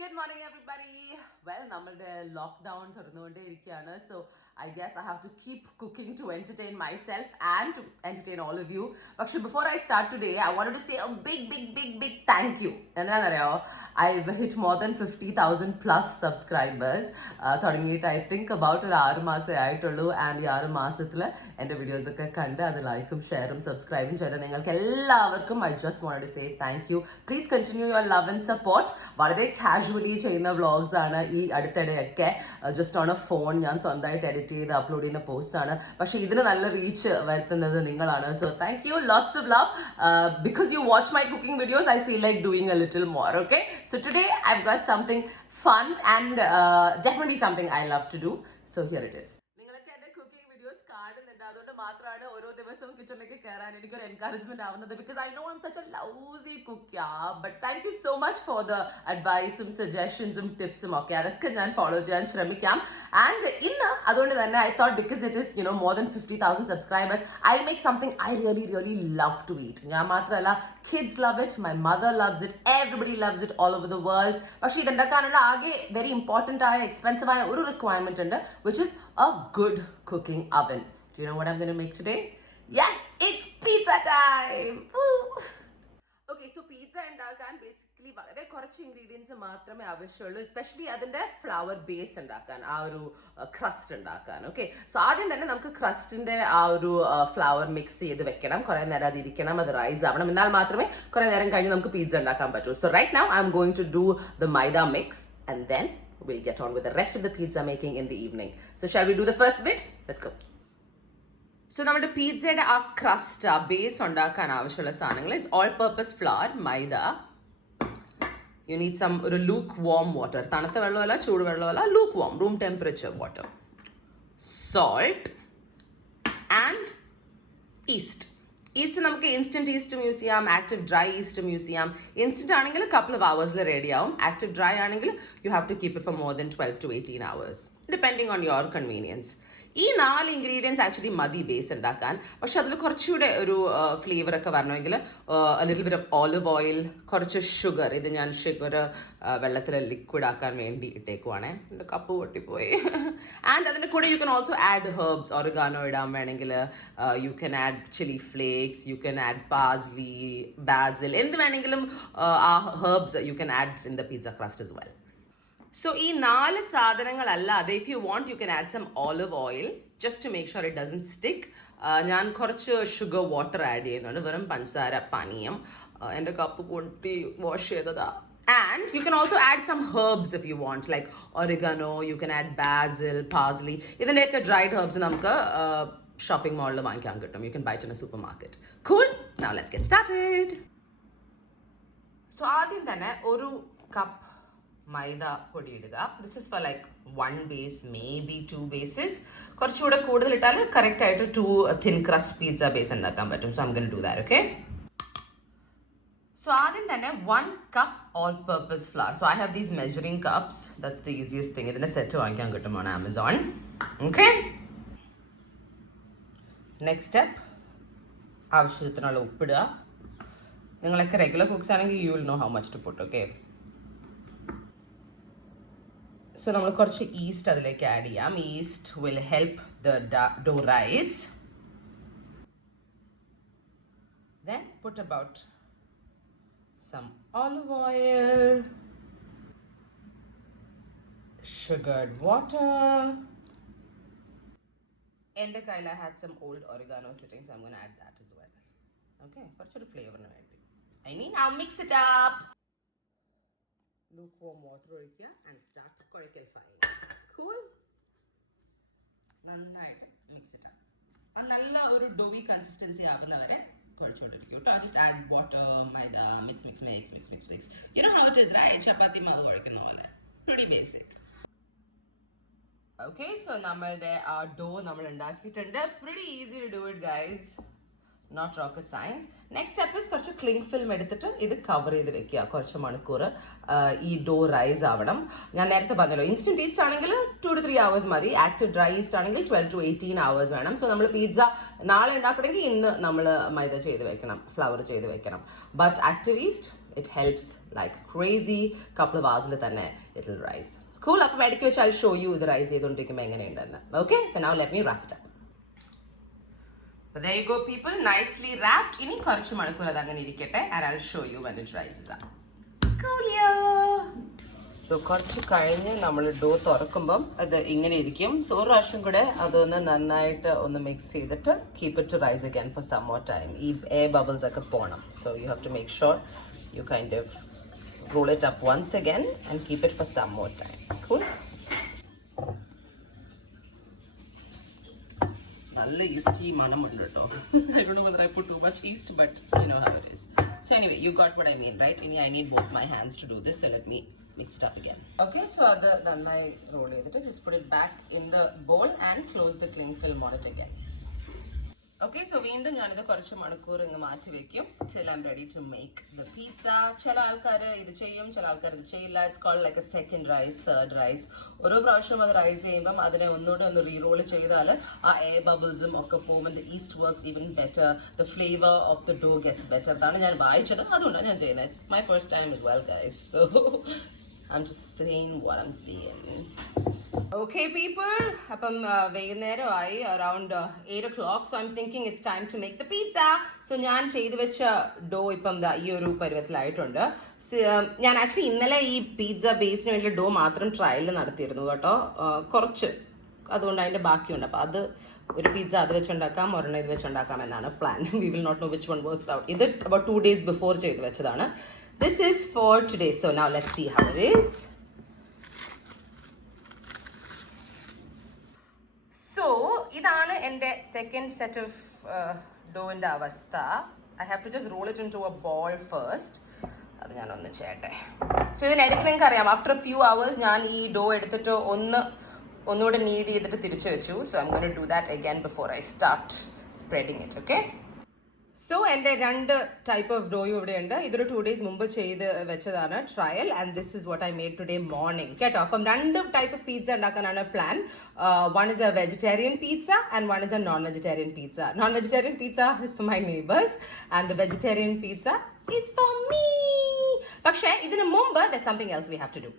Good morning, everybody. Well, നമ്മളുടെ lockdown തുറന്നുകൊണ്ടേയിരിക്കുകയാണ്. So I guess I have to keep cooking to entertain myself and to entertain all of you. പക്ഷെ before I start today, I wanted to say a big thank you. എന്താണെന്നറിയോ, I've hit more than 50,000 plus subscribers. തുടങ്ങിയിട്ട് I think about ഒരു 6 മാസമേ ആയിട്ടുള്ളൂ. And ഈ 6 മാസത്തിൽ എൻ്റെ വീഡിയോസൊക്കെ കണ്ട് അത് ലൈക്കും ഷെയറും സബ്സ്ക്രൈബും ചെയ്ത നിങ്ങൾക്ക് എല്ലാവർക്കും I just wanted to say thank you. Please continue your love and support. വളരെ കാഷ്വലി ചെയ്യുന്ന വ്ളോഗ്സ് ആണ് ഈ അടുത്തിടെയൊക്കെ. ജസ്റ്റ് ഓൺ എ ഫോൺ ഞാൻ സ്വന്തമായിട്ട് എഡിറ്റ് ചെയ്ത് അപ്ലോഡ് ചെയ്യുന്ന പോസ്റ്റ് ആണ്. പക്ഷെ ഇതിന് നല്ല റീച്ച് വരുത്തുന്നത് നിങ്ങളാണ്. So thank you, lots of love. Because you watch my cooking videos I feel like doing a little more. Okay, so today I've got something fun and definitely something I love to do. So here it is. നിങ്ങൾക്ക് എൻ്റെ cooking videos കാണുന്നുണ്ട്, അതുകൊണ്ട് മാത്രമാണ് ഓരോ ദിവസവും കിച്ചണിലേക്ക് കയറാൻ എനിക്കൊരു എൻകറേജ്മെന്റ് ആവുന്നത്. Because I know I am such a lousy cook. But thank you so much for the അഡ്വൈസും സജഷൻസും ടിപ്സും ഒക്കെ. അതൊക്കെ ഞാൻ ഫോളോ ചെയ്യാൻ ശ്രമിക്കാം. ആൻഡ് ഇന്ന് അതുകൊണ്ട് തന്നെ I thought because it is more than 50,000 subscribers I make something I really love to eat. ഞാൻ മാത്രമല്ല, kids love it, my mother loves it, everybody loves it all over the world. പക്ഷേ ഇതുണ്ടാക്കാനുള്ള ആകെ very important ആയ expensive ആയ ഒരു requirement ഉണ്ട്, which is a good cooking oven. Do you know what I'm going to make today? Yes, it's pizza time. Okay, so pizza ഉണ്ടാക്കാൻ basically വളരെ കുറച്ച് ingredients മാത്രമേ ആവശ്യമുള്ളൂ, എസ്പെഷ്യലി അതിൻ്റെ ഫ്ലവർ ബേസ് ഉണ്ടാക്കാൻ, ആ ഒരു ക്രസ്റ്റ് ഉണ്ടാക്കാൻ. ഓക്കെ, സോ ആദ്യം തന്നെ നമുക്ക് ക്രസ്റ്റിൻ്റെ ആ ഒരു ഫ്ലവർ മിക്സ് ചെയ്ത് വെക്കണം. കുറേ നേരം അത് ഇരിക്കണം, അത് റൈസ് ആവണം. എന്നാൽ മാത്രമേ കുറേ നേരം കഴിഞ്ഞ് നമുക്ക് പിസ്സ ഉണ്ടാക്കാൻ പറ്റൂ. So right now I am going to do the maida mix and then we'll get on with the rest of the pizza making in the evening. So shall we do the first bit? Let's go. So നമ്മുടെ പിസ്സയുടെ ആ crust, ആ base ഉണ്ടാക്കാൻ ആവശ്യമുള്ള സാധനങ്ങൾ is all purpose flour, maida. You need some ഒരു luke warm water, തണുത്ത വെള്ളമല്ല ചൂട് വെള്ളമല്ല, luke warm room temperature water, salt and yeast. Yeast നമുക്ക് ഇൻസ്റ്റന്റ് ഈസ്റ്റും യൂസ് ചെയ്യാം, ആക്റ്റീവ് ഡ്രൈ ഈസ്റ്റും യൂസ് ചെയ്യാം. ഇൻസ്റ്റന്റ് ആണെങ്കിൽ കപ്പിൾ ഓഫ് അവേഴ്സിൽ റെഡി ആവും. ആക്റ്റീവ് ഡ്രൈ ആണെങ്കിൽ you have to keep it for more than 12 to 18 hours depending on your convenience. ഈ 4 ഇൻഗ്രീഡിയൻസ് ആക്ച്വലി മതി ബേസ് ഉണ്ടാക്കാൻ. പക്ഷെ അതിൽ കുറച്ചുകൂടെ ഒരു ഫ്ലേവർ ഒക്കെ വരണമെങ്കിൽ little bit of olive oil, കുറച്ച് ഷുഗർ. ഇത് ഞാൻ ഷുഗർ വെള്ളത്തിൽ ലിക്വിഡ് ആക്കാൻ വേണ്ടി ഇട്ടേക്കുവാണേ, എൻ്റെ കപ്പ് പൊട്ടിപ്പോയി. ആൻഡ് അതിൻ്റെ കൂടെ you can also add herbs. Oregano ഇടാൻ വേണമെങ്കിൽ you can add chilli flakes, you can add parsley, basil, എന്ത് വേണമെങ്കിലും ആ herbs you can add in the pizza crust as well. So ഈ 4 സാധനങ്ങളല്ലാതെ if you want you can add some olive oil just to make sure it doesn't stick. ഞാൻ കുറച്ച് sugar water add ചെയ്യുന്നുണ്ട്, വെറും പഞ്ചസാര പാനീയം. എൻ്റെ കപ്പ് പൊട്ടി വാഷ് ചെയ്തതാ. And you can also add some herbs if you want, like oregano, you can add basil, parsley. ഇതിൻ്റെയൊക്കെ dried herbs നമുക്ക് ഷോപ്പിംഗ് മാളിൽ വാങ്ങിക്കാൻ കിട്ടും. You can buy it in a supermarket. Cool? Now let's get started. So ആദ്യം തന്നെ ഒരു cup മൈദ പൊടി ഇടുക. This is for like 1 base, maybe 2 bases. കുറച്ചുകൂടെ കൂടുതൽ ഇട്ടാൽ കറക്റ്റ് ആയിട്ട് 2 thin crust pizza base ഉണ്ടാക്കാൻ പറ്റും. So I'm going to do that, okay? So ആദ്യം തന്നെ 1 cup all purpose flour. So I have these measuring cups. That's the easiest thing. ഇതിൻ്റെ set വാങ്ങിക്കാൻ കിട്ടും on Amazon. Okay? Next step, ആവശ്യത്തിനുള്ള ഉപ്പിടുക. നിങ്ങളൊക്കെ റെഗുലർ കുക്സ് ആണെങ്കിൽ you will know how much to put, okay? So നമ്മൾ കുറച്ച് yeast അതിലേക്ക് ആഡ് ചെയ്യാം. Yeast will help the dough rise. Then put about some olive oil, sugared water. എൻ്റെ കയ്യിൽ I had some old oregano sitting, so I'm going to add that as well. Okay, കുറച്ചൊരു ഫ്ലേവറിന് വേണ്ടി. Now mix it up. lukewarm water ഒഴിക്കുക and start കുഴക്കൽ fine. Cool? നന്നായിട്ട് mix ഇട്ട് അത് നല്ല ഒരു ഡോവി കൺസിസ്റ്റൻസി ആവുന്നവരെ കുഴച്ചുകൊണ്ടിരിക്കും കേട്ടോ. Just add water, maida, mix. You know how it is, right? ചപ്പാത്തി മാവ് കുഴക്കുന്ന പോലെ. Pretty basic. Okay, so നമ്മളുടെ ആ ഡോ നമ്മൾ ഉണ്ടാക്കിയിട്ടുണ്ട്. Pretty easy to do it, guys. Not rocket science. Next step is കുറച്ച് ക്ലിങ് ഫിൽം എടുത്തിട്ട് ഇത് കവർ ചെയ്ത് വെക്കുക കുറച്ച് മണിക്കൂർ. ഈ ഡോ റൈസ് ആവണം. ഞാൻ നേരത്തെ പറഞ്ഞല്ലോ, ഇൻസ്റ്റന്റ് ഈസ്റ്റ് ആണെങ്കിൽ 2 to 3 hours മതി. ആക്റ്റീവ് ഡ്രൈ ഈസ്റ്റ് ആണെങ്കിൽ 12 to 18 hours വേണം. സോ നമ്മൾ പിസ്സ നാളെ ഉണ്ടാക്കണമെങ്കിൽ ഇന്ന് നമ്മൾ മൈദ ചെയ്ത് വെക്കണം, ഫ്ലവർ ചെയ്ത് വെക്കണം. But active east it helps like crazy. Couple of hours it'll rise. Cool. Up I'll show you the rise. Okay, so now let me wrap it up. But there you go, people. Nicely wrapped. And I'll show you when it rises up. Coolio. So കുറച്ച് കഴിഞ്ഞ് നമ്മൾ ഡോ തുറക്കുമ്പം അത് ഇങ്ങനെ ഇരിക്കും. So ഒരു പ്രാവശ്യം കൂടെ അതൊന്ന് നന്നായിട്ട് ഒന്ന് മിക്സ് ചെയ്തിട്ട് keep it to rise again for some more time. ഈ എയർ ബബിൾസ് ഒക്കെ പോകണം. So you have to make sure you kind of roll it up once again and keep it for some more time. Cool. നല്ല yeasty മണമുണ്ട് കേട്ടോ. I don't know whether I put too much yeast, but you know how it is. So anyway, you got what I mean, right? I need both my hands to do this, so let me mix it up again. Okay, so then I roll it. Just put it back in the bowl and close the cling film on it again. Okay, so വീണ്ടും ഞാനിത് കുറച്ച് മണിക്കൂർ ഇങ്ങ് മാറ്റി വെക്കും till I'm ready to make the pizza. ചില ആൾക്കാർ ഇത് ചെയ്യും, ചില ആൾക്കാർ ഇത് ചെയ്യില്ല. It's called like a second rise, third rise. ഓരോ പ്രാവശ്യം അത് റൈസ് ചെയ്യുമ്പം അതിനെ ഒന്നുകൂടെ ഒന്ന് റീറോൾ ചെയ്താൽ ആ എയർ ബബിൾസും ഒക്കെ പോകുമ്പോൾ the yeast works even better. The flavor of the dough gets better. അതാണ് ഞാൻ വായിച്ചത്, അതുകൊണ്ടാണ് ഞാൻ ചെയ്യുന്നത്. It's my first time as well, guys. So I'm just saying what I'm seeing. Okay, people. Appam veigunerayi around 8 o'clock. So I'm thinking it's time to make the pizza. So ഞാൻ ചെയ്തു വെച്ച ഡോ ഇപ്പം ഈ ഒരു പരുവത്തിലായിട്ടുണ്ട്. ഞാൻ ആക്ച്വലി ഇന്നലെ ഈ pizza ബേസിന് വേണ്ടി ഡോ മാത്രം ട്രയൽ നടത്തിയിരുന്നു കേട്ടോ. കുറച്ച് അതുകൊണ്ട് അതിൻ്റെ ബാക്കിയുണ്ട്. അപ്പോൾ അത് ഒരു പിസ്സ അത് വെച്ചുണ്ടാക്കാം, ഒരെണ്ണം ഇത് വെച്ചുണ്ടാക്കാം എന്നാണ് plan. We will not know which one works out. ഇത് about 2 days before ചെയ്തു വെച്ചതാണ്. This is for today. So now let's see how it is. So ഇതാണ് എൻ്റെ സെക്കൻഡ് സെറ്റ് ഓഫ് ഡോവിൻ്റെ അവസ്ഥ. I have to just roll it into a ball first. അത് ഞാനൊന്ന് ചെയ്യട്ടെ. സോ ഇതിനിടയ്ക്ക് നിങ്ങൾക്ക് അറിയാം, ആഫ്റ്റർ ഫ്യൂ അവേഴ്സ് ഞാൻ ഈ ഡോ എടുത്തിട്ട് ഒന്നുകൂടെ നീഡ് ചെയ്തിട്ട് തിരിച്ചു വെച്ചു. So I am going to do that again before I start spreading it. Okay, so എൻ്റെ രണ്ട് ടൈപ്പ് ഓഫ് ഡോയും ഇവിടെ ഉണ്ട്. ഇതൊരു 2 days മുമ്പ് ചെയ്ത് വെച്ചതാണ് trial. And this is what I made today morning കേട്ടോ. അപ്പം രണ്ട് ടൈപ്പ് ഓഫ് പിസ്സ ഉണ്ടാക്കാനാണ് plan. One is a vegetarian pizza and one is a non vegetarian pizza. Non vegetarian pizza is for my neighbours and the vegetarian pizza is for me. പക്ഷേ ഇതിന് മുമ്പ് there something else we have to do.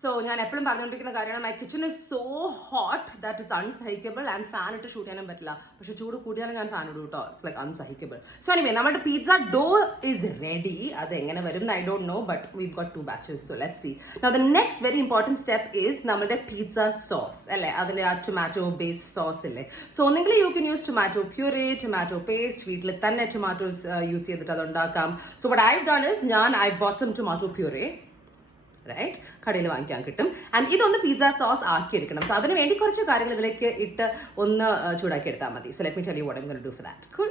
So ഞാൻ എപ്പോഴും പറഞ്ഞുകൊണ്ടിരിക്കുന്ന കാര്യമാണ്, my kitchen is so hot that it's അൺസഹിക്കബിൾ and fan ഇട്ട് shoot ചെയ്യാനും പറ്റില്ല. പക്ഷേ ചൂട് കൂടിയാലും ഞാൻ ഫാൻ ഇടും കേട്ടോ. ഇറ്റ്സ് ലൈക്ക് അൺസഹിക്കബിൾ. സോ എനിവേ നമ്മുടെ പിസ്സ ഡോ ഇസ് റെഡി. അത് എങ്ങനെ വരും I don't know, but we've got 2 batches. So let's see. Now the next very important step is നമ്മുടെ പിസ്സ സോസ് അല്ലേ, അതിൽ ആ ടൊമാറ്റോ ബേസ് സോസ് ഇല്ലേ. സോ ഒന്നെങ്കിൽ you can use tomato puree, tomato paste. വീട്ടിൽ തന്നെ ടൊമാറ്റോസ് യൂസ് ചെയ്തിട്ട് അത് ഉണ്ടാക്കാം. So what I done is I bought some tomato puree, right, കടയിൽ വാങ്ങിക്കാൻ കിട്ടും. ആൻഡ് ഇതൊന്ന് പിസ്സ സോസ് ആക്കി എടുക്കണം. സോ അതിന് വേണ്ടി കുറച്ച് കാര്യങ്ങൾ ഇതിലേക്ക് ഇട്ട് ഒന്ന് ചൂടാക്കി എടുത്താൽ മതി. So let me tell you what I am going to do for that. Cool.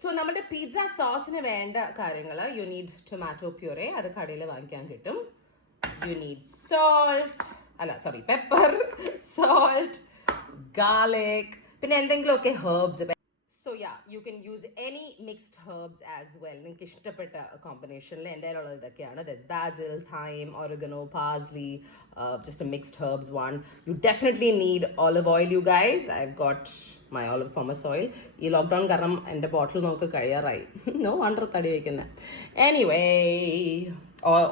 So നമ്മുടെ പിസ്സ സോസിന് വേണ്ട കാര്യങ്ങൾ, യു നീഡ് ടൊമാറ്റോ പ്യൂറേ, അത് കടയിൽ വാങ്ങിക്കാൻ കിട്ടും. You need pepper, salt, garlic, പിന്നെ എന്തെങ്കിലുമൊക്കെ herbs. So yeah, you can use any mixed herbs as well. നിങ്ങൾക്ക് ഇഷ്ടപ്പെട്ട കോമ്പിനേഷനിൽ എൻ്റെ കയ്യിലുള്ളത് ഇതൊക്കെയാണ്. There's basil, thyme, oregano, parsley, just a mixed herbs one. You definitely need olive oil, you guys. I've got my olive pomace oil. ഈ lockdown കാരണം എൻ്റെ ബോട്ടിൽ നോക്ക് കഴിയാറായി. നോ വണ്ടർ തടി വയ്ക്കുന്നത്. എനിവേ,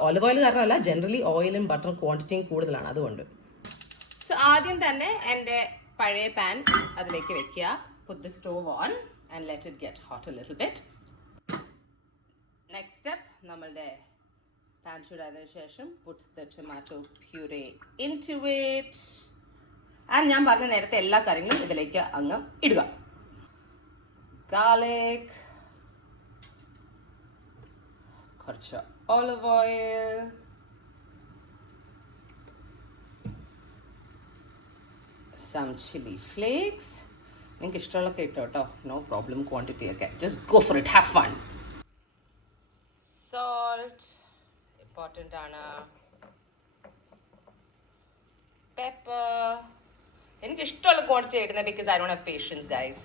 ഓലിവ് ഓയിൽ കാരണമല്ല, ജനറലി ഓയിലും ബട്ടർ ക്വാണ്ടിറ്റിയും കൂടുതലാണ്, അതുകൊണ്ട്. സോ ആദ്യം തന്നെ എൻ്റെ പഴയ പാൻ അതിലേക്ക് വെക്കുക. Put the stove on and let it get hot a little bit. Next step, നമ്മളുടെ പാൻ ചൂടായതിനു ശേഷം put the tomato puree into it. And ഞാൻ പറഞ്ഞ നേരത്തെ എല്ലാ കാര്യങ്ങളും ഇതിലേക്ക് അങ്ങ് ഇടുക. Garlic, കുറച്ച് olive oil, some chili flakes. നിങ്ങൾക്ക് ഇഷ്ടമുള്ളതൊക്കെ ഇട്ടോ കേട്ടോ, നോ പ്രോബ്ലം. ക്വാണ്ടിറ്റി ഒക്കെ just go for it, have fun. Salt important ആണ്. പെപ്പർ എനിക്ക് ഇഷ്ടമുള്ള ക്വാണ്ടിറ്റി ഇടുന്നത്, because I don't have patients guys.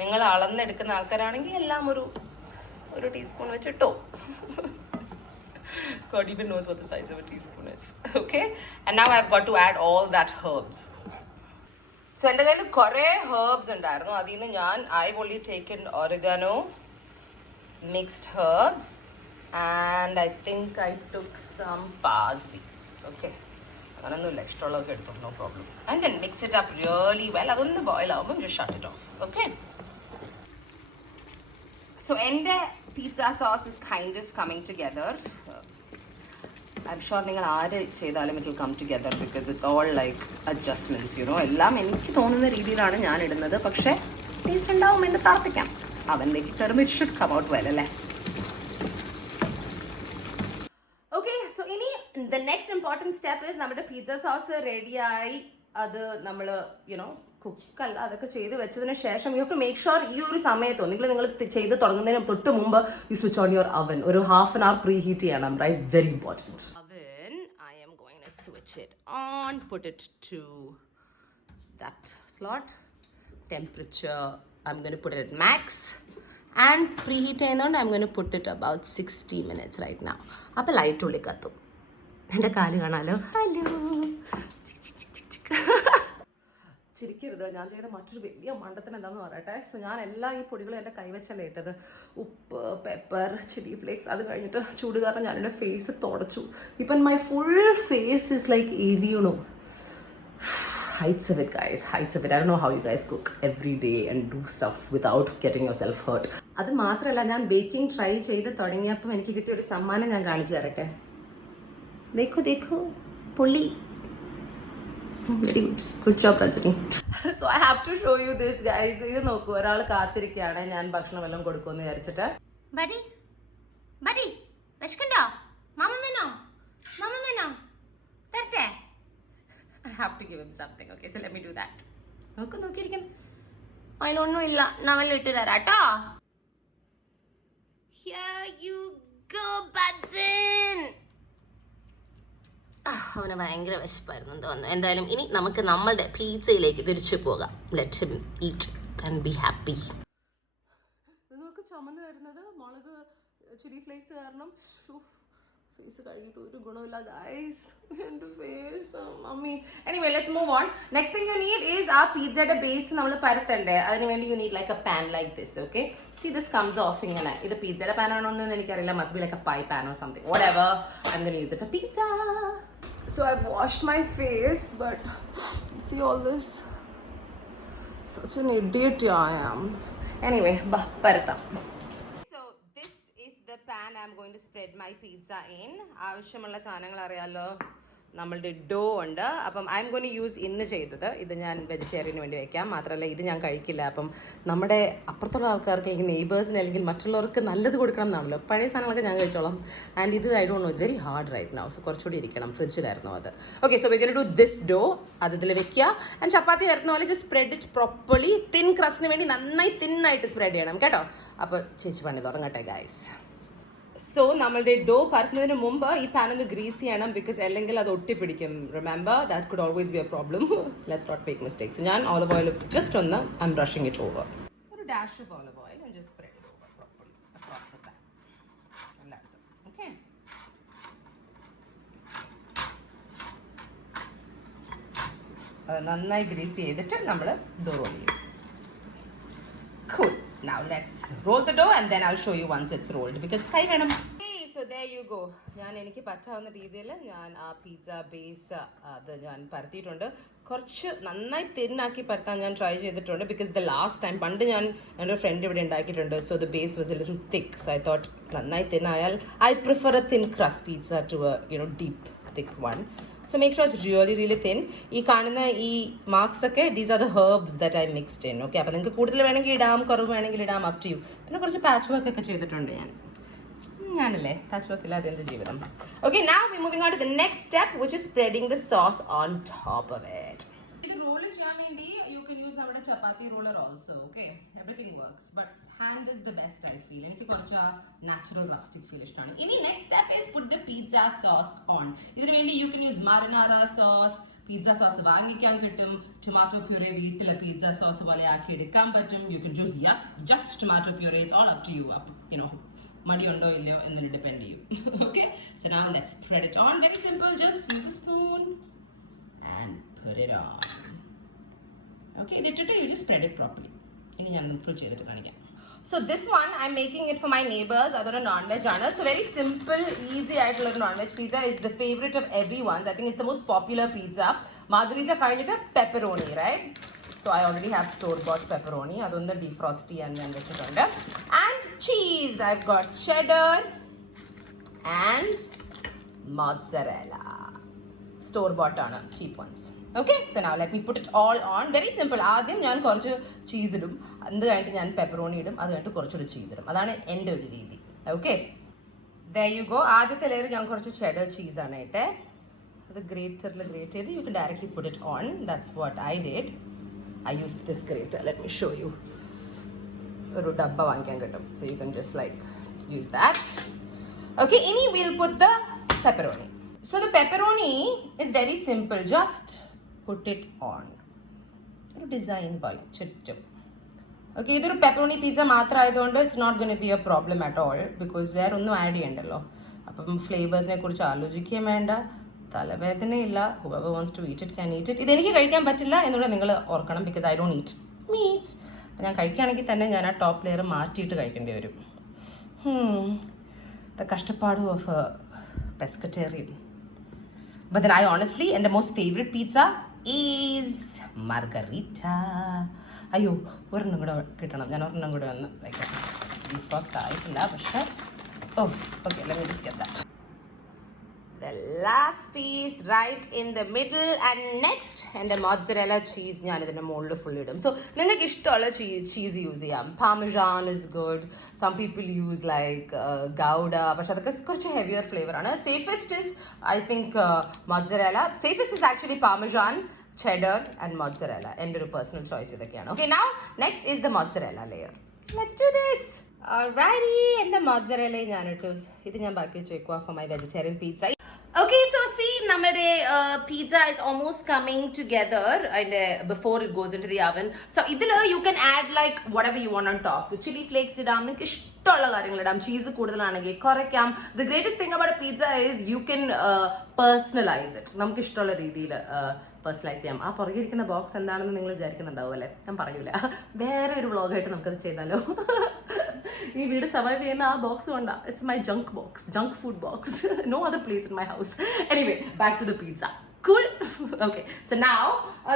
നിങ്ങൾ അളന്നെടുക്കുന്ന ആൾക്കാരാണെങ്കിൽ എല്ലാം ഒരു ടീസ്പൂൺ വെച്ചിട്ടോ. God even knows what the size of a teaspoon is. Okay, and now I've got to add all that herbs. So എൻ്റെ കയ്യിൽ കുറേ ഹെർബ്സ് ഉണ്ടായിരുന്നു. അതിൽ നിന്ന് I only taken oregano, mixed herbs, and I think I took some parsley. Okay, no problem. And then mix it up really well. Aതൊന്ന് boil ആവുമ്പോൾ just shut it off. Okay. So എൻ്റെ pizza sauce is kind of coming together. I'm sure നിങ്ങൾ ആര് ചെയ്താലും it will come together because it's all like adjustments, you know. എല്ലാം എനിക്ക് തോന്നുന്ന രീതിയിലാണ് ഞാൻ ഇടുന്നത്. പക്ഷേ ടേസ്റ്റ് ഉണ്ടാവും എന്ന് താർപ്പിക്കാം. അവനിലേക്ക് കയറുമ്പോൾ it should come out well, അല്ലേ? Okay, so ഇനി the next important step is നമ്മുടെ pizza sauce റെഡിയായി. അത് നമ്മൾ കുക്കല്ല അതൊക്കെ ചെയ്ത് വെച്ചതിന് ശേഷം you have to make sure ഈ ഒരു സമയത്തോ നിങ്ങൾ ചെയ്ത് തുടങ്ങുന്നതിന് തൊട്ട് മുമ്പ് U switch on your oven ഒരു half an hour preheat ചെയ്യണം, right? Very important. Oven I am going to switch it on, put it to that slot, temperature I am going to put it at max and preheat ചെയ്യുന്നതുകൊണ്ട് I am going to put it about 60 minutes right now. അപ്പോൾ light ഉള്ളിൽ കത്തും. എൻ്റെ കാല് കാണാലോ. Hello, ചിരിക്കരുത്, ഞാൻ ചെയ്ത മറ്റൊരു വലിയ മണ്ടത്തിന് എന്താണെന്ന് പറയട്ടെ. സോ ഞാൻ എല്ലാ ഈ പൊടികളും എൻ്റെ കൈവച്ചല്ലേ ഇട്ടത്. ഉപ്പ്, പെപ്പർ, ചില്ലി ഫ്ലേക്സ്. അത് കഴിഞ്ഞിട്ട് ചൂട് കാരണം ഞാൻ എൻ്റെ ഫേസ് തുടച്ചു. ഇപ്പം my full face is like എരിയണു. Heights of it, guys. Heights of it. I don't know how you guys cook every day and do stuff without getting yourself hurt. അത് മാത്രമല്ല, ഞാൻ ബേക്കിംഗ് ട്രൈ ചെയ്ത് തുടങ്ങിയപ്പോൾ എനിക്ക് കിട്ടിയ ഒരു സമ്മാനം ഞാൻ കാണിച്ചു തരട്ടെ. ദേഖോ ദേഖോ, പുള്ളി. Very good, good job Rajani. So I have to show you this, guys. ഇത് നോക്കൂ, ഒരാൾ കാത്തിരിക്കുകയാണ് ഞാൻ ഭക്ഷണം എല്ലാം കൊടുക്കുമെന്ന് വിചാരിച്ചിട്ട്. ബഡി ബഡി വിശക്കുണ്ടോ? മാമ വേണോ? മാമ വേണോ? തരട്ടെ? I have to give him something. Okay, so let me do that. നോക്കിയിരിക്കും. അതിലൊന്നുമില്ല, നമ്മളിട്ട് തരാട്ടോ. Here you go, Budson. അവന് ഭയങ്കര വിശപ്പായിരുന്നു തോന്നുന്നു. എന്തായാലും ഇനി നമുക്ക് നമ്മളുടെ പിസ്സയിലേക്ക് തിരിച്ചു പോകാം. Let him eat and be happy. ഇതൊക്കെ ചുമന്ന് വരുന്നത് മുളക് ചില്ലി ഫ്ലേക്സ് കാരണം ഫേസ് കഴുകിയിട്ട് ഒരു ഗുണമില്ല, ഗൈസ്. എൻ്റെ face mummy. Anyway, let's move on. Next thing you need is ആ പിസ്സയുടെ ബേസ് നമ്മൾ പരത്തണ്ടേ. അതിന് വേണ്ടി you need like a pan like this. Okay, see this comes off ഇങ്ങനെ. ഇത് പിസ്സയുടെ പാൻ ആണോ എന്ന് എനിക്കറിയില്ല. Must be like a pie pan or something. whatever, I'm going to use it for pizza. So I've washed my face, but see all this. Such an idiot I am. Anyway, paratham. The pan I'm going to spread my pizza in. ആവശ്യമുള്ള സാധനങ്ങൾ അറിയാലോ. നമ്മളുടെ dough ഉണ്ട്. അപ്പം I am going to use ഇന്ന് ചെയ്തത്. ഇത് ഞാൻ വെജിറ്റേറിയന് വേണ്ടി വയ്ക്കാം. മാത്രമല്ല ഇത് ഞാൻ കഴിക്കില്ല. അപ്പം നമ്മുടെ അപ്പുറത്തുള്ള ആൾക്കാർക്ക് അല്ലെങ്കിൽ നെയ്ബേഴ്സിന് അല്ലെങ്കിൽ മറ്റുള്ളവർക്ക് നല്ലത് കൊടുക്കണം എന്നാണല്ലോ. പഴയ സാധനങ്ങളൊക്കെ ഞാൻ കഴിച്ചോളാം. ആൻഡ് ഇത് I don't know, it's very hard right now. So കുറച്ചുകൂടി ഇരിക്കണം. ഫ്രിഡ്ജിലായിരുന്നു അത്. Okay, so we going to do this dough. അത് ഇതിൽ വെക്കുക. ആൻഡ് ചപ്പാത്തി വരുന്ന പോലെ just spread it properly. Thin ക്രസ്റ്റിന് വേണ്ടി നന്നായി തിന്നായിട്ട് സ്പ്രെഡ് ചെയ്യണം കേട്ടോ. അപ്പോൾ ചേച്ചി പണി തുടങ്ങട്ടെ, ഗൈസ്. സോ നമ്മളുടെ ഡോ പരത്തുന്നതിന് മുമ്പ് ഈ പാൻ ഒന്ന് ഗ്രീസ് ചെയ്യണം, ബിക്കോസ് അല്ലെങ്കിൽ അത് ഒട്ടിപ്പിടിക്കും. Remember, that could always be a problem. Let's not make mistakes. ഞാൻ ഓലിവ് ഓയിൽ ജസ്റ്റ് ഒന്ന് I am brushing it over. ഒരു dash of olive oil and just spread it over properly across the pan എല്ലായിടത്തും. Okay, നന്നായി grease ചെയ്തിട്ട് നമ്മൾ dough roll ചെയ്യും. Cool. Now let's roll the dough and then I'll show you once it's rolled because kai venam. Okay, so there you go. എനിക്ക് പറ്റാവുന്ന രീതിയിൽ ഞാൻ ആ പിസ്സ ബേസ് അത് ഞാൻ പരത്തിയിട്ടുണ്ട്. കുറച്ച് നന്നായി തിന്നാക്കി പരത്താൻ ഞാൻ ട്രൈ ചെയ്തിട്ടുണ്ട്. ബിക്കോസ് ദ ലാസ്റ്റ് ടൈം പണ്ട് ഞാൻ എൻ്റെ ഒരു ഫ്രണ്ട് ഇവിടെ ഉണ്ടാക്കിയിട്ടുണ്ട്. So the base was a little thick. So I thought നന്നായി തിന്നായാൽ I prefer a thin crust pizza to a deep thick one. So make sure it's really really thin. ഈ കാണുന്ന ഈ മാർക്സ് ഒക്കെ these are the herbs that I mixed in. Okay, അപ്പോൾ നിങ്ങൾക്ക് കൂടുതൽ വേണമെങ്കിൽ ഇടാം, കുറവ് വേണമെങ്കിൽ ഇടാം, അപ് ടു യു. പിന്നെ കുറച്ച് പാച്ച് വർക്ക് ഒക്കെ ചെയ്തിട്ടുണ്ട് ഞാനല്ലേ. പാച്ച് വർക്ക് ഇല്ലാതെ എന്ത് ജീവിതം. Okay, now we're moving on to the next step, which is spreading the sauce on top of it. ഇത് റോൾ ചെയ്യാൻ വേണ്ടി യു കൻ യൂസ് നമ്മുടെ chapati roller also. Okay, everything works, but hand is the best I feel. എനിക്ക് കുറച്ച് natural rustic feel ഇഷ്ടമാണ്. ഇനി next step is put the pizza sauce on. ഇതിന് വേണ്ടി you can use marinara sauce. Pizza sauce വാങ്ങിക്കാൻ കിട്ടും. Tomato puree വീട്ടിലെ pizza sauce പോലെ ആക്കി എടുക്കാൻ പറ്റും. You can choose just tomato puree. It's all up to U. മടിയുണ്ടോ ഇല്ലയോ എന്നതിന് ഡിപ്പെൻഡ് ചെയ്യും. Okay, so now let's spread it on. Very simple, just use A spoon and put it on. Okay, ഇതിട്ടിട്ട് you just spread it properly. ഇനി ഞാൻ full ചെയ്തിട്ട് കാണിക്കാം. So this one, I'm making it for my neighbors. Adora non-veg ആണ്. So very simple, easy ആയിട്ടുള്ള ഒരു non-veg pizza is the favorite of everyone's. I think it's the most popular pizza. Margherita കഴിഞ്ഞിട്ട് pepperoni, right? So I already have store-bought pepperoni. അതൊന്ന് defrost ചെയ്യാൻ ഞാൻ വെച്ചിട്ടുണ്ട്. And cheese. I've got cheddar and mozzarella. Store-bought ആണ്, cheap ones. Okay, so now let me put it all on. Very simple. ആദ്യം ഞാൻ കുറച്ച് cheese ഇടും, അത് കഴിഞ്ഞിട്ട് ഞാൻ പെപ്പറോണി ഇടും, അത് കഴിഞ്ഞിട്ട് കുറച്ചുകൂടി ചീസ് ഇടും. അതാണ് എൻ്റെ ഒരു രീതി. Okay, there you go. ആദ്യത്തെ ലെയർ ഞാൻ കുറച്ച് ചെഡർ ചീസാണ് ഇട്ടെ. അത് ഗ്രേറ്ററിൽ ഗ്രേറ്റ് ചെയ്ത് you can directly put it on. That's what I did. I used this grater. Let me show you. ഒരു ഡബ്ബ വാങ്ങിക്കാൻ കിട്ടും. So you can just like use that. Okay, ഇനി will put the pepperoni. So the pepperoni is very simple. Just put it on. ഒരു design പോലെ ചുറ്റും. Okay, ഇതൊരു pepperoni pizza മാത്രമായതുകൊണ്ട് it's not going to be a problem at all, because വേറെ ഒന്നും add ചെയ്യണ്ടല്ലോ. അപ്പം ഫ്ലേവേഴ്സിനെ കുറിച്ച് ആലോചിക്കുകയും വേണ്ട, തലവേദനയില്ല. Whoever wants to eat it can eat it. ഇതെനിക്ക് കഴിക്കാൻ പറ്റില്ല എന്നുള്ളത് നിങ്ങൾ ഓർക്കണം, because I don't eat meats. ഞാൻ കഴിക്കുകയാണെങ്കിൽ തന്നെ ഞാൻ ആ ടോപ്പ് ലെയർ മാറ്റിയിട്ട് കഴിക്കേണ്ടി വരും. ദ കഷ്ടപ്പാട് of a pescatarian. But then I honestly, and the most favorite pizza is margherita. അയ്യോ, ഒരെണ്ണം കൂടെ കിട്ടണം. ഞാൻ ഒരെണ്ണം കൂടെ ഒന്ന് വയ്ക്കാം. ഡീഫ്രോസ്റ്റ് ആയിട്ടില്ല പക്ഷേ. ഓ okay, let me just get that. The last piece right in the middle, and next എൻ്റെ mozzarella cheese ഞാൻ ഇതിൻ്റെ മുകളിൽ ഫുൾ ഇടും. സോ നിങ്ങൾക്ക് ഇഷ്ടമുള്ള ചീസ് യൂസ് ചെയ്യാം. Parmesan is good. Some people use like gouda, പക്ഷെ അതൊക്കെ കുറച്ച് ഹെവിയർ ഫ്ലേവറാണ്. Safest is I think mozzarella. Safest is actually parmesan, cheddar and mozzarella. എൻ്റെ ഒരു പേഴ്സണൽ ചോയ്സ് ഇതൊക്കെയാണ്. Okay, now next is the mozzarella layer. Let's do this. Alrighty, എൻ്റെ mozzarella ഞാൻ ഇട്ടു. ഇത് ഞാൻ ബാക്കി വെച്ചേക്കുക for my vegetarian pizza. Okay, so see, നമ്മുടെ pizza is almost coming together and before it goes into the oven. So ഇതിൽ you can add like whatever you want on top. So chili flakes ഇടാം, നിങ്ങൾക്ക് ഇഷ്ടമുള്ള കാര്യങ്ങൾ ഇടാം. Cheese കൂടുതലാണെങ്കിൽ കുറയ്ക്കാം. The greatest thing about a pizza is you can personalize it. നമുക്ക് ഇഷ്ടമുള്ള രീതിയിൽ പേഴ്സണലൈസ് ചെയ്യാം. ആ പുറകിരിക്കുന്ന ബോക്സ് എന്താണെന്ന് നിങ്ങൾ വിചാരിക്കുന്നുണ്ടാവും അല്ലേ? ഞാൻ പറയൂല, വേറെ ഒരു വ്ളോഗായിട്ട് നമുക്കത് ചെയ്താലോ. ഈ വീട് സർവൈവ് ചെയ്യുന്ന ആ ബോക്സ് കൊണ്ടാ. It's my junk box, junk food box. No other place in my house. Anyway, back to the pizza. Cool. Okay, so now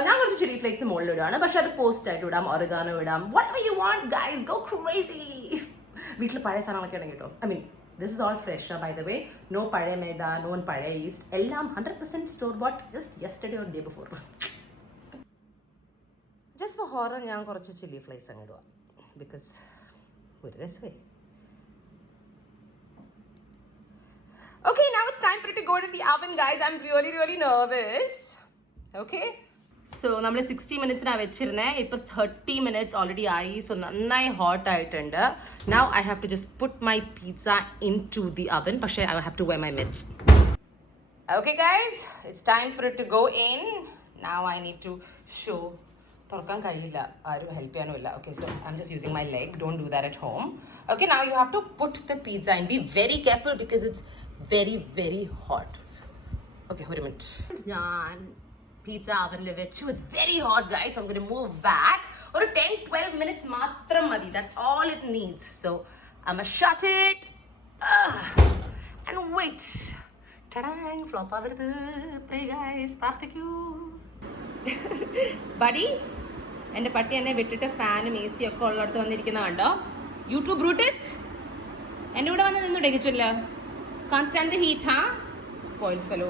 ഞാൻ കുറച്ച് ചില്ലി ഫ്ലേക്സ് മുകളിൽ ഇടാണ്, പക്ഷെ അത് പോസ്റ്റ് ആയിട്ട് ഇടാം, ഒറിഗാനോ ഇടാം, whatever you want guys, go crazy. വീട്ടിൽ പഴയ സാധനങ്ങളൊക്കെ ഇടണം കേട്ടോ. I mean this is all fresh, by the way. No പഴയ മൈദ, no പഴയ yeast. എല്ലാം 100% store bought, just yesterday or day before. Just for horror ഞാൻ കുറച്ച് ചില്ലി ഫ്ലേക്സ് അങ്ങ് ഇടുക, ബിക്കോസ് ഒരു രസമേ. Okay, now it's time for it to go to the oven, guys. I'm really nervous. Okay, so നമ്മൾ 60 മിനിറ്റ്സിനാണ് വെച്ചിരുന്നത്. ഇപ്പോൾ 30 minutes already ആയി. So നന്നായി ഹോട്ട് ആയിട്ടുണ്ട്. Now I have to just put my pizza into the oven. പക്ഷേ I have to wear my mitts. Okay guys, it's time for it to go in. Now I need to show. തുറക്കാൻ കഴിയില്ല, ആരും help ചെയ്യാനുമില്ല. Okay, so I am just using my leg. Don't do that at home. Okay, now you have to put the pizza and be very careful because it's very hot. Okay, ഒരു minute. ഞാൻ pizza അവനിൽ വെച്ചു. It's very hot guys. So I am going to move back. ഒരു 10-12 minutes മാത്രം മതി. That's all it needs. So I am shut it and wait. ടടാങ്, flop ആവരുത്. പ്രേ guys, പ്രാർത്ഥിക്കൂ. Buddy, എൻ്റെ പട്ടി എന്നെ വിട്ടിട്ട് ഫാനും എ സി ഒക്കെ ഉള്ളിടത്ത് വന്നിരിക്കുന്ന കണ്ടോ? യൂട്യൂബ് ബ്രൂട്ടസ് എൻ്റെ കൂടെ വന്ന് നിന്നു ഡെകിച്ചില്ല. കോൺസ്റ്റാന്റ് ഹീറ്റ്, ഹാ, സ്പോയിൽഡ് ഫെലോ.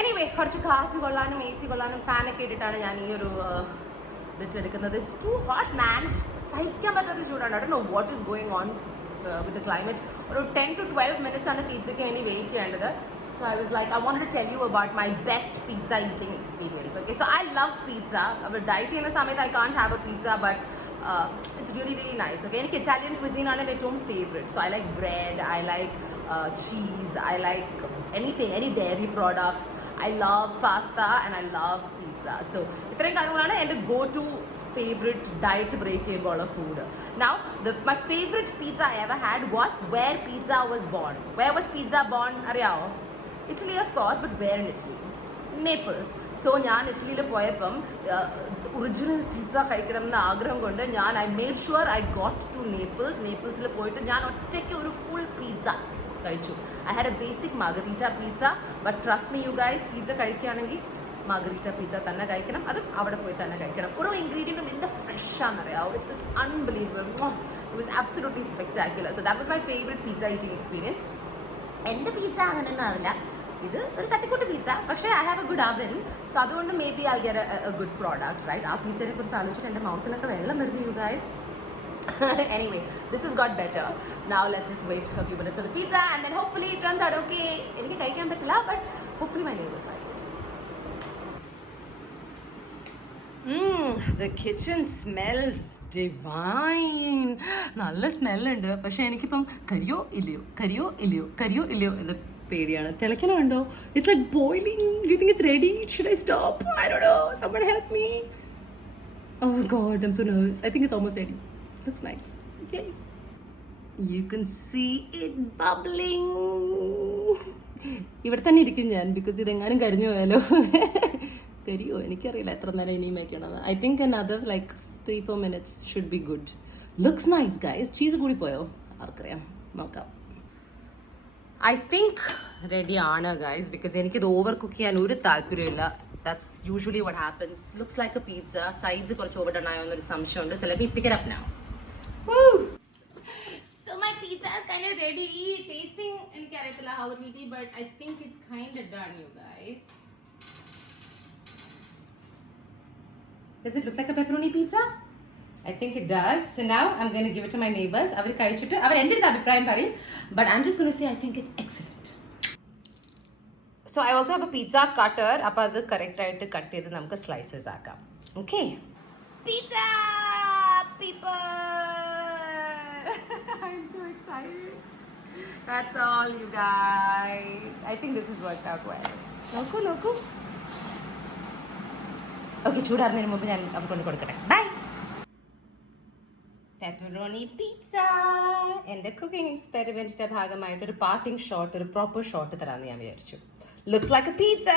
എനിവേ, കുറച്ച് കാറ്റ് കൊള്ളാനും എ സി കൊള്ളാനും ഫാനൊക്കെ ഇട്ടിട്ടാണ് ഞാൻ ഈ ഒരു ബിറ്റ് എടുക്കുന്നത്. ഇറ്റ്സ് ടു ഹോട്ട് മാൻ. സഹിക്കാൻ പറ്റാത്ത ചൂടാണ്. I don't no what is going on with the climate. ഒരു 10 to 12 മിനിറ്റ്സ് ആണ് പിzzയ്ക്ക് വേണ്ടി വെയിറ്റ് ചെയ്യേണ്ടത്. So I was like, I wanted to tell you about my best pizza eating experience. Okay, so I love pizza. But diet in the summit, I can't have a pizza, but it's really nice. Okay, and Italian cuisine is my own favorite. So I like bread, I like cheese, I like anything, any dairy products. I love pasta and I love pizza. So it's my go-to favorite diet breaking bowl of food. Now, my favorite pizza I ever had was where pizza was born. Where was pizza born? Italy, of course, but where in Italy? Naples. So ഞാൻ ഇറ്റലിയിൽ പോയപ്പം original pizza കഴിക്കണം എന്ന ആഗ്രഹം കൊണ്ട് I made sure I got to നേപ്പിൾസിൽ പോയിട്ട് ഞാൻ ഒറ്റയ്ക്ക് ഒരു ഫുൾ പിസ്സ കഴിച്ചു. I had a basic margherita pizza. But trust me you guys, pizza കഴിക്കുകയാണെങ്കിൽ മാർഗരീറ്റ പിസ്സ തന്നെ കഴിക്കണം, അതും അവിടെ പോയി തന്നെ കഴിക്കണം. ഓരോ ഇൻഗ്രീഡിയൻറ്റും എന്ത് ഫ്രഷാണെന്നറിയാമോ. It's unbelievable. It was absolutely spectacular. So that was my favourite pizza eating experience. എൻ്റെ പിസ്സ അങ്ങനെയൊന്നും ആവില്ല, ഇത് ഒരു തട്ടിക്കൂട്ട് പിസ്സ, പക്ഷേ I have a good oven. So അതുകൊണ്ട് maybe I get a good product, right? ആ പിസ്സയെ കുറിച്ച് ആലോചിച്ചിട്ട് എൻ്റെ മൗത്തിലൊക്കെ വെള്ളം വരുന്നു you guys. Anyway, this has got better. Now let's just wait a few minutes for the pizza and then hopefully it turns out okay. എനിക്ക് കഴിക്കാൻ പറ്റില്ല, but hopefully my neighbors like it. The kitchen smells divine. നല്ല സ്മെല്ലുണ്ട്, പക്ഷെ എനിക്കിപ്പം കരിയോ ഇല്ലയോ എന്ന് പേടിയാണ്. തിളയ്ക്കണുണ്ടോ? It's like boiling. You think it's ready? Should I stop? I don't know. Someone help me. Oh God, I'm so nervous. I think it's almost ready. Looks nice. Okay. You can see it bubbling. ഇവിടെ തന്നെ ഇരിക്കും ഞാൻ, because ഇതെങ്ങാനും കരിഞ്ഞു പോയാലോ. കരിയോ എനിക്കറിയില്ല എത്ര നേരം ഇനിയും വയ്ക്കണത്. I think another like 3-4 minutes should be good. Looks nice guys. Cheese കൂടി പോയോ ആർക്കറിയാം, നോക്കാം. ഐ തിങ്ക് റെഡി ആണ് ഗൈസ്, ബിക്കോസ് എനിക്കിത് ഓവർ കുക്ക് ചെയ്യാൻ ഒരു താല്പര്യമില്ല. That's usually what happens. Looks like a pizza. Sides കുറച്ച് overdone ആയോ എന്നൊരു സംശയമുണ്ട്. So let me pick it up now. Woo! So my pizza is kind of ready. Tasting എനിക്കറിയത്തില്ല how it will be, but I think it's kind of done, you guys. Does it look like a pepperoni pizza? I think it does. So now I'm going to give it to my neighbors. അവർ കഴിച്ചിട്ട് അവർ എൻ്റെ അടുത്ത് അഭിപ്രായം പറയും. But I'm just going to say I think it's excellent. So I also have a pizza cutter. അപ്പോൾ അത് കറക്റ്റായിട്ട് cut ചെയ്ത് നമുക്ക് സ്ലൈസസ് ആക്കാം. Okay? Pizza people! I'm so excited. That's all you guys. I think this has worked out well. നോക്കൂ. Okay, ചൂടാറുന്നതിന് മുമ്പ് ഞാൻ അവർ കൊണ്ട് കൊടുക്കട്ടെ. ബൈ. Pepperoni pizza. എൻ്റെ കുക്കിംഗ് എക്സ്പെരിമെൻറ്റിൻ്റെ ഭാഗമായിട്ട് ഒരു പാർട്ടിംഗ് ഷോട്ട്, ഒരു പ്രോപ്പർ ഷോട്ട് തരാമെന്ന് ഞാൻ വിചാരിച്ചു. Looks like a pizza.